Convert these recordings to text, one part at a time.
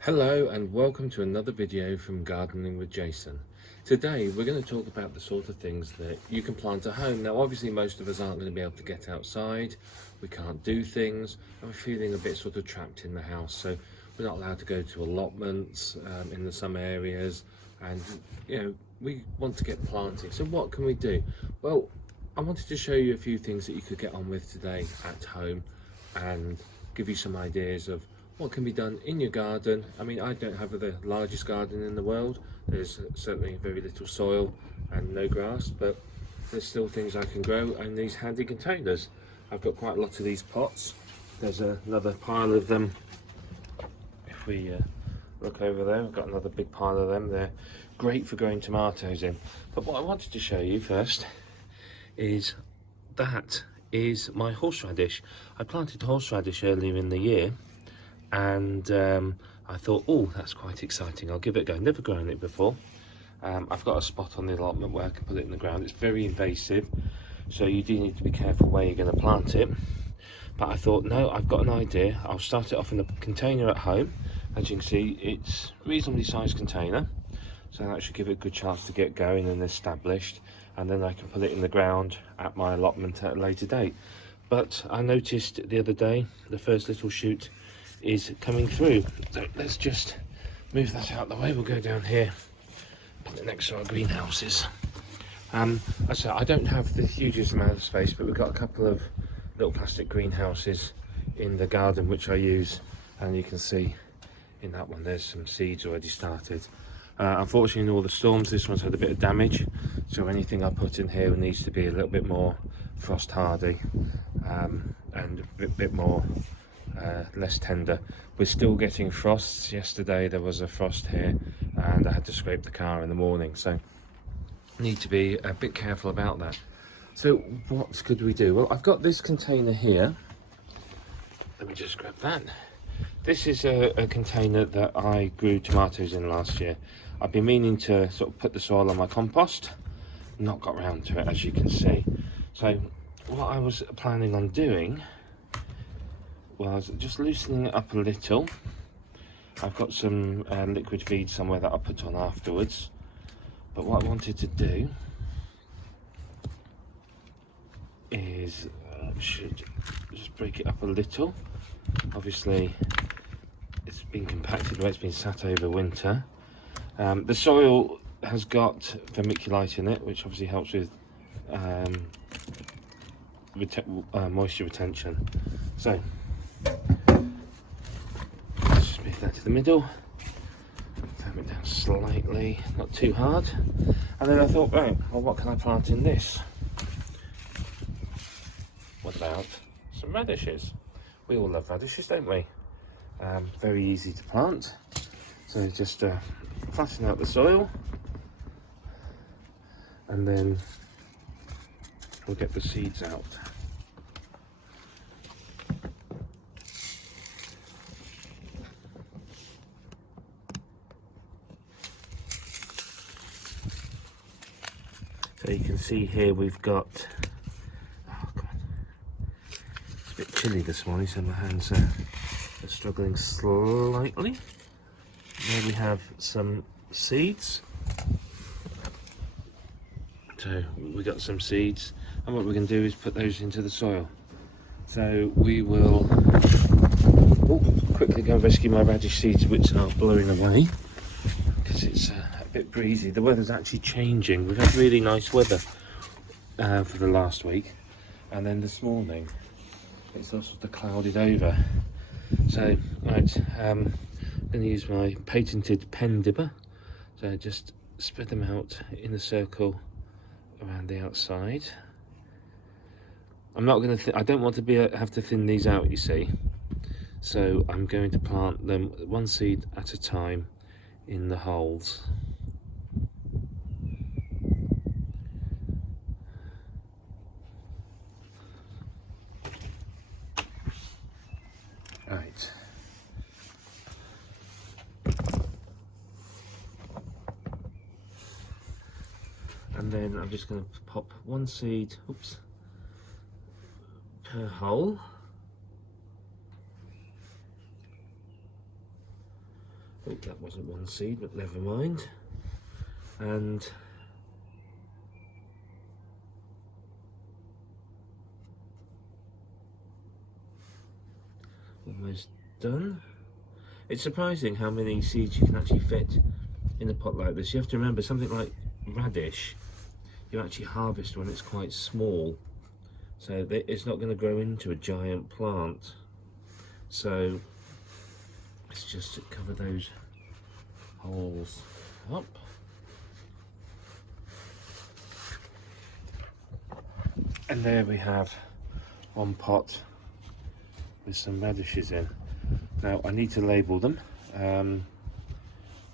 Hello and welcome to another video from Gardening with Jason. Today we're going to talk about the sort of things that you can plant at home. Now obviously most of us aren't going to be able to get outside, we can't do things, and we're feeling a bit sort of trapped in the house, so we're not allowed to go to allotments in some areas, and we want to get planting. So what can we do? Well, I wanted to show you a few things that you could get on with today at home and give you some ideas of what can be done in your garden. I mean, I don't have the largest garden in the world. There's certainly very little soil and no grass, but there's still things I can grow in these handy containers. I've got quite a lot of these pots. There's another pile of them. If we look over there, I've got another big pile of them. They're great for growing tomatoes in. But what I wanted to show you first is that is my horseradish. I planted horseradish earlier in the year, and I thought, oh, that's quite exciting, I'll give it a go. Never grown it before. I've got a spot on the allotment where I can put it in the ground. It's very invasive, so you do need to be careful where you're going to plant it. But I thought, no, I've got an idea. I'll start it off in a container at home. As you can see, it's a reasonably sized container, so that should give it a good chance to get going and established, and then I can put it in the ground at my allotment at a later date. But I noticed the other day the first little shoot is coming through, so let's just move that out of the way. We'll go down here, put it next to our greenhouses. As I said, I don't have the hugest amount of space, but we've got a couple of little plastic greenhouses in the garden which I use, and you can see in that one there's some seeds already started. Unfortunately, in all the storms, this one's had a bit of damage, so anything I put in here needs to be a little bit more frost hardy and a bit more less tender. We're still getting frosts. Yesterday there was a frost here and I had to scrape the car in the morning, so need to be a bit careful about that. So what could we do? Well, I've got this container here. Let me just grab that. This is a container that I grew tomatoes in last year. I've been meaning to sort of put the soil on my compost, not got round to it, as you can see. So what I was planning on doing was just loosening it up a little. I've got some liquid feed somewhere that I'll put on afterwards, but what I wanted to do is should just break it up a little. Obviously it's been compacted where it's been sat over winter. The soil has got vermiculite in it, which obviously helps with moisture retention. So let's just move that to the middle, turn it down slightly, not too hard, and then I thought, right, well, what can I plant in this? What about some radishes? We all love radishes, don't we? Very easy to plant, so just flatten out the soil, and then we'll get the seeds out. So you can see here we've got, oh God, it's a bit chilly this morning, so my hands are struggling slightly. There we have some seeds. So we got some seeds, and what we're going to do is put those into the soil. So we will quickly go and rescue my radish seeds, which are blowing away because it's a bit breezy. The weather's actually changing. We've had really nice weather for the last week, and then this morning it's all sort of clouded over. So right, I'm going to use my patented pen dipper. So just spread them out in a circle around the outside. I'm not going to I don't want to have to thin these out, you see, so I'm going to plant them one seed at a time in the holes. Right. And then I'm just going to pop one seed, oops, per hole. Oh, that wasn't one seed, but never mind. And almost done. It's surprising how many seeds you can actually fit in a pot like this. You have to remember, something like radish, you actually harvest when it's quite small, so it's not going to grow into a giant plant. So let's just cover those holes up. And there we have one pot with some radishes in. Now I need to label them.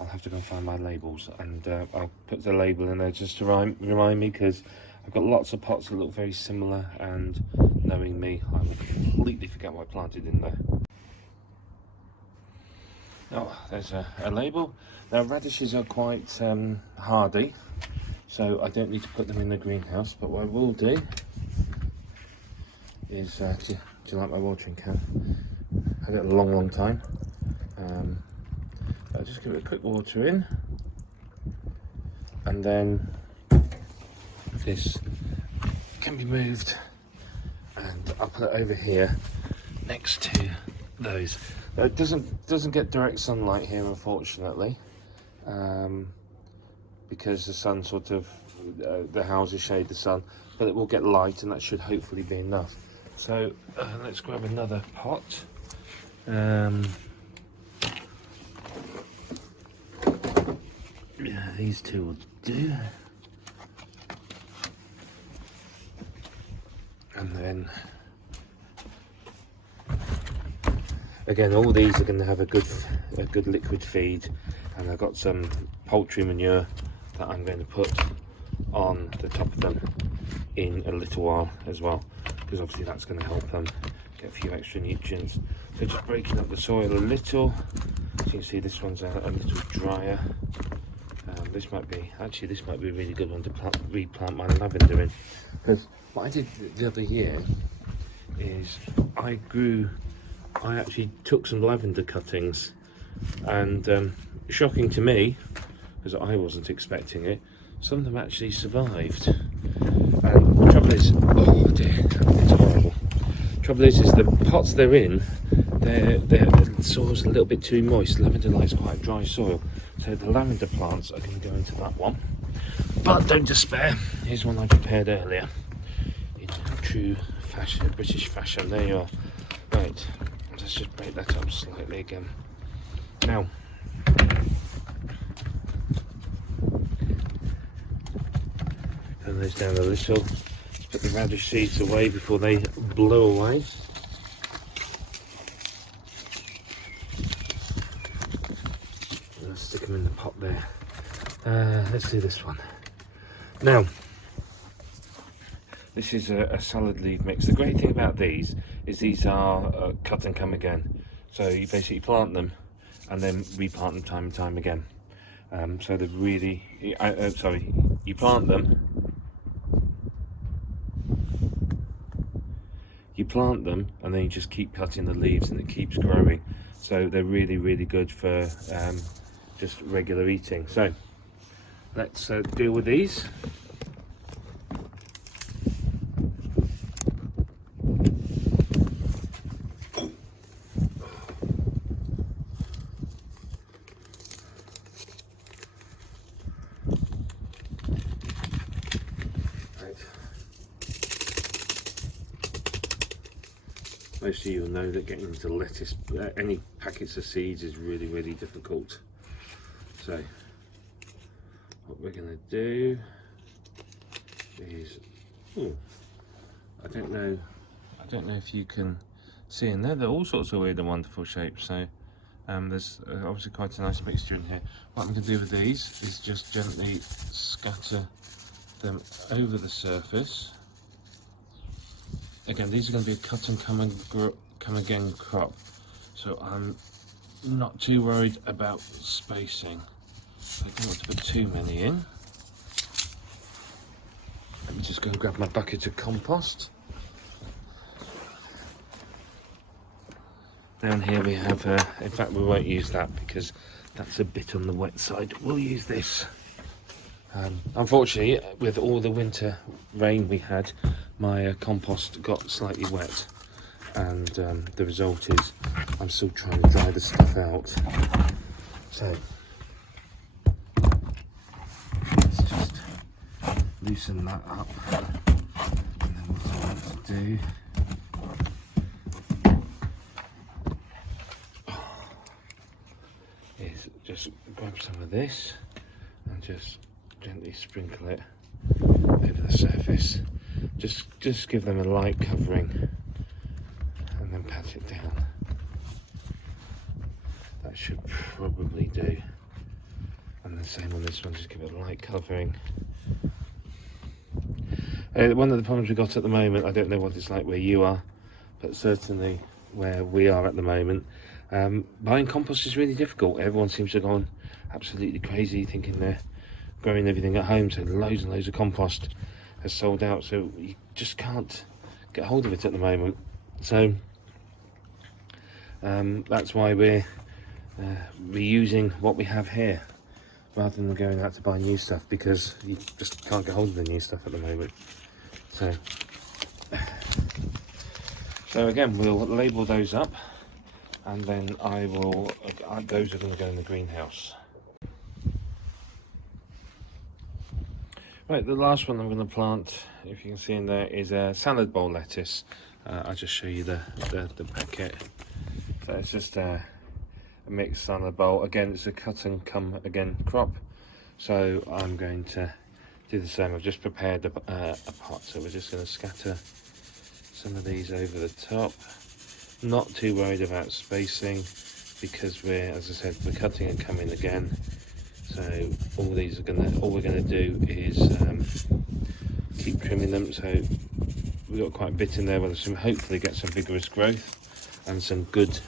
I'll have to go and find my labels, and I'll put the label in there just to remind me, because I've got lots of pots that look very similar, and knowing me, I will completely forget what I planted in there. Oh, there's a label. Now radishes are quite hardy, so I don't need to put them in the greenhouse, but what I will do is, do you like my watering can? I've had it a long time. I'll just give it a quick water in, and then this can be moved, and I'll put it over here next to those. It doesn't get direct sunlight here, unfortunately, because the sun sort of the houses shade the sun, but it will get light, and that should hopefully be enough. So let's grab another pot. Yeah, these two will do. And then again, all these are going to have a good liquid feed, and I've got some poultry manure that I'm going to put on the top of them in a little while as well, because obviously that's going to help them get a few extra nutrients. So just breaking up the soil a little. So you can see this one's a little drier. This might be a really good one to replant my lavender in, because what I did the other year is I actually took some lavender cuttings, and shocking to me, because I wasn't expecting it, some of them actually survived. And the trouble is, oh dear, it's horrible. Trouble is the pots they're in, the soil's a little bit too moist. Lavender likes quite a dry soil, so the lavender plants are going to go into that one. But don't despair. Here's one I prepared earlier in true fashion, British fashion. There you are. Right, let's just break that up slightly again. Now, turn those down a little. Let's put the radish seeds away before they blow away. Let's stick them in the pot there. Let's do this one. Now, this is a salad leaf mix. The great thing about these is these are cut and come again. So you basically plant them and then replant them time and time again. So they're really, you plant them, and then you just keep cutting the leaves and it keeps growing. So they're really, really good for just regular eating. So let's deal with these. Most of you will know that getting into lettuce, any packets of seeds is really, really difficult. So what we're going to do is, I don't know if you can see in there. They're all sorts of weird and wonderful shapes. So there's obviously quite a nice mixture in here. What I'm going to do with these is just gently scatter them over the surface. Again, these are going to be a cut and come again crop, so I'm not too worried about spacing. I don't want to put too many in. Let me just go and grab my bucket of compost. Down here we have, in fact we won't use that because that's a bit on the wet side. We'll use this. Unfortunately, with all the winter rain we had, my compost got slightly wet, and the result is I'm still trying to dry the stuff out. So let's just loosen that up, and then what I want to do is just grab some of this and just gently sprinkle it over the surface. Just give them a light covering and then pat it down. That should probably do. And the same on this one, just give it a light covering. One of the problems we've got at the moment, I don't know what it's like where you are, but certainly where we are at the moment, buying compost is really difficult. Everyone seems to have gone absolutely crazy thinking they're growing everything at home, so loads and loads of compost has sold out, so you just can't get hold of it at the moment. So that's why we're reusing what we have here rather than going out to buy new stuff, because you just can't get hold of the new stuff at the moment. So again, we'll label those up, and then those are going to go in the greenhouse. Right, the last one I'm going to plant, if you can see in there, is a salad bowl lettuce. I'll just show you the packet. So it's just a mixed salad bowl. Again, it's a cut and come again crop. So I'm going to do the same. I've just prepared a pot, so we're just going to scatter some of these over the top. Not too worried about spacing because as I said, we're cutting and coming again. So all we're gonna do is keep trimming them. So we've got quite a bit in there where hopefully get some vigorous growth and some good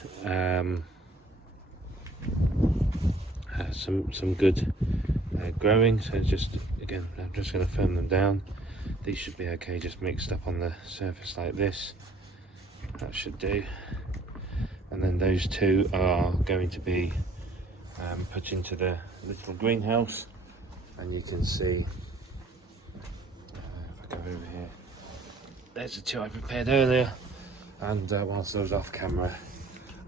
some good growing. So just again, I'm just going to firm them down. These should be okay, just mixed up on the surface like this. That should do. And then those two are going to be put into the little greenhouse, and you can see if I go over here, there's the two I prepared earlier, and whilst I was off camera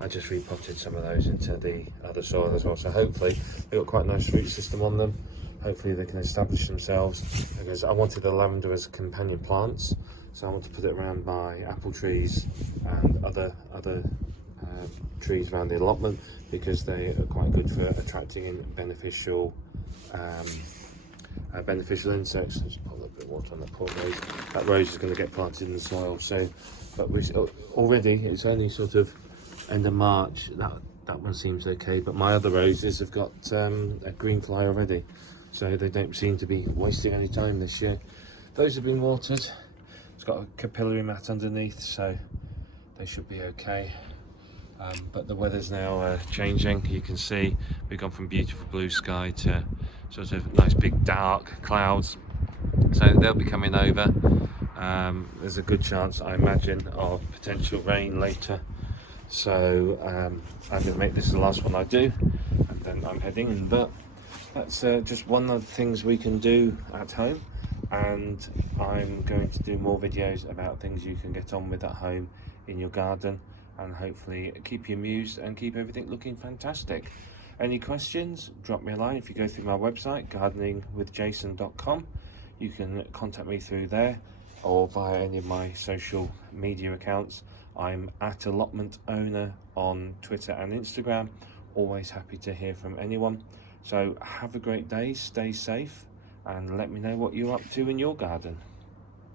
I just repotted some of those into the other soil as well. So hopefully they've got quite a nice root system on them. Hopefully they can establish themselves, because I wanted the lavender as companion plants, so I want to put it around my apple trees and other trees around the allotment, because they are quite good for attracting in beneficial insects. Just put a little bit of water on that poor rose. That rose is going to get planted in the soil. So, but already it's only sort of end of March. That one seems okay, but my other roses have got a green fly already, so they don't seem to be wasting any time this year. Those have been watered. It's got a capillary mat underneath, so they should be okay. But the weather's now changing. You can see we've gone from beautiful blue sky to sort of nice big dark clouds, so they'll be coming over. There's a good chance, I imagine, of potential rain later, so I'm going to make this the last one I do, and then I'm heading in. But that's just one of the things we can do at home, and I'm going to do more videos about things you can get on with at home in your garden, and hopefully keep you amused and keep everything looking fantastic. Any questions, drop me a line. If you go through my website, gardeningwithjason.com, you can contact me through there, or via any of my social media accounts. I'm at Allotment Owner on Twitter and Instagram. Always happy to hear from anyone. So have a great day, stay safe, and let me know what you're up to in your garden.